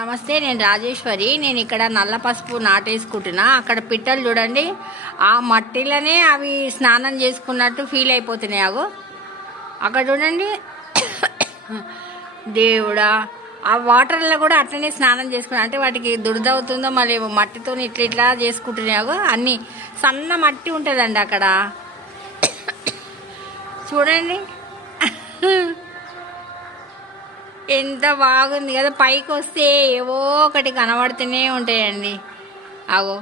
నమస్తే నేను రాజేశ్వరి. నేను ఇక్కడ నల్ల పసుపు నాటేసుకుంటున్నా. అక్కడ పిట్టలు చూడండి. ఆ మట్టిలోనే అవి స్నానం చేసుకున్నట్టు ఫీల్ అయిపోతున్నాయి అగో అక్కడ చూడండి. దేవుడా ఆ వాటర్లో కూడా అట్లనే స్నానం చేసుకున్నా. అంటే వాటికి దురదవుతుందో మళ్ళీ మట్టితో ఇట్లా ఇట్లా చేసుకుంటున్నాయో అన్ని సన్న మట్టి ఉంటుందండి అక్కడ. చూడండి. ఎంత బాగుంది కదా. పైకి వస్తే ఏవో ఒకటి కనబడుతూనే ఉంటాయండి. అగో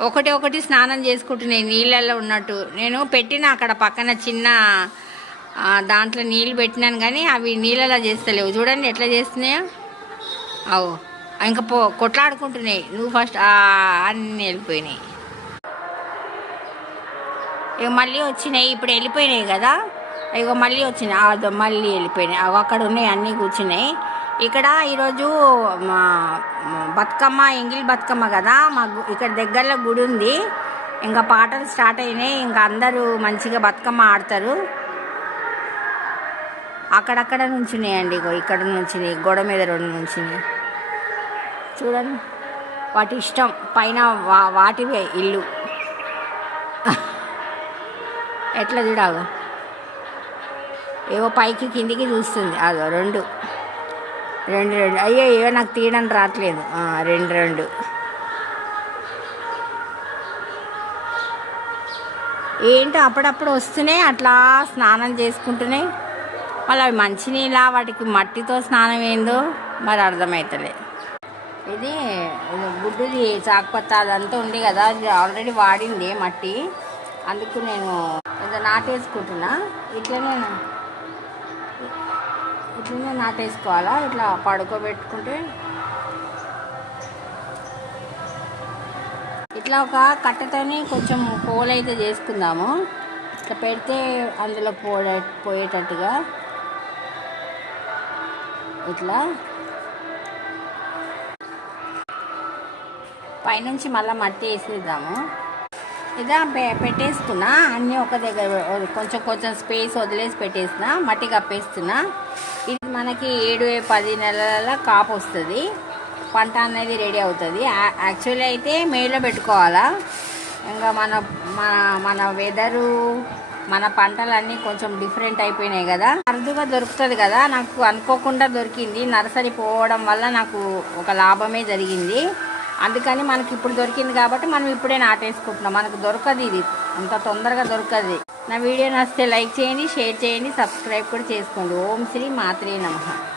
ఒకటి ఒకటి స్నానం చేసుకుంటున్నాయి నీళ్ళల్లో ఉన్నట్టు. నేను పెట్టిన అక్కడ పక్కన చిన్న దాంట్లో నీళ్ళు పెట్టినాను కానీ అవి నీళ్ళలా చేస్తలేవు. చూడండి ఎట్లా చేస్తున్నాయో. అవు ఇంకా పో కొట్లాడుకుంటున్నాయి. నువ్వు ఫస్ట్ అన్నీ వెళ్ళిపోయినాయి. ఇక మళ్ళీ వచ్చినాయి. ఇప్పుడు వెళ్ళిపోయినాయి కదా. ఇగో మళ్ళీ వచ్చినాయి. అదో మళ్ళీ వెళ్ళిపోయినాయి. అవి అక్కడ ఉన్నాయి అన్నీ కూర్చున్నాయి. ఇక్కడ ఈరోజు మా బతుకమ్మ ఎంగిల్ బతుకమ్మ కదా. మా ఇక్కడ దగ్గరలో గుడి ఉంది. ఇంకా పాటలు స్టార్ట్ అయినాయి. ఇంకా అందరూ మంచిగా బతుకమ్మ ఆడతారు. అక్కడక్కడ నుంచున్నాయండి ఇగో. ఇక్కడ నుంచి గోడ మీద రెండు నుంచి చూడండి. వాటి ఇష్టం. పైన వా వాటివే ఇల్లు. ఎట్లా చూడాలి ఏవో పైకి కిందికి చూస్తుంది. అదో రెండు. రెండు రెండు. అయ్యో ఏవో నాకు తీయడం రావట్లేదు. రెండు రెండు. ఏంటో అప్పుడప్పుడు వస్తున్నాయి అట్లా స్నానం చేసుకుంటున్నాయి మళ్ళీ అవి మంచినీళ్ళ వాటికి మట్టితో స్నానం ఏందో మరి అర్థమవుతలే ఇది గుడ్డుది చాకుపత్త అదంతా ఉంది కదా ఆల్రెడీ వాడింది మట్టి. అందుకు నేను ఏదో నాటేసుకుంటున్నా. ఇట్లనే ఇట్లనే నాటేసుకోవాలా? ఇట్లా పడుకోబెట్టుకుంటే? ఇట్లా ఒక కట్టతోని కొంచెం పోలైతే చేసుకుందాము. ఇట్లా పెడితే అందులో పోలే పోయేటట్టుగా. ఇట్లా. పైనుంచి మళ్ళీ మట్టి వేసేద్దాము. ఇదా పె- పెట్టేసుకున్నా అన్నీ ఒక దగ్గర కొంచెం కొంచెం స్పేస్ వదిలేసి పెట్టేసిన మట్టి కప్పేస్తున్నా. ఇది మనకి ఏడు పది నెలల కాపు వస్తుంది. పంట అనేది రెడీ అవుతుంది. యాక్చువల్లీ అయితే మేలో పెట్టుకోవాలా? ఇంకా మన మన మన వెదరు మన పంటలన్నీ కొంచెం డిఫరెంట్ అయిపోయినాయి కదా. అరుదుగా దొరుకుతుంది కదా. నాకు అనుకోకుండా దొరికింది. నర్సరీ పోవడం వల్ల నాకు ఒక లాభమే జరిగింది. అందుకని మనకి ఇప్పుడు దొరికింది కాబట్టి మనం ఇప్పుడే నాటేసుకుంటున్నాం. మనకు దొరకదు ఇది. అంత తొందరగా దొరకదు. నా వీడియో నచ్చితే లైక్ చేయండి షేర్ చేయండి సబ్స్క్రైబ్ కూడా చేసుకోండి. ఓం శ్రీ మాత్రే నమః.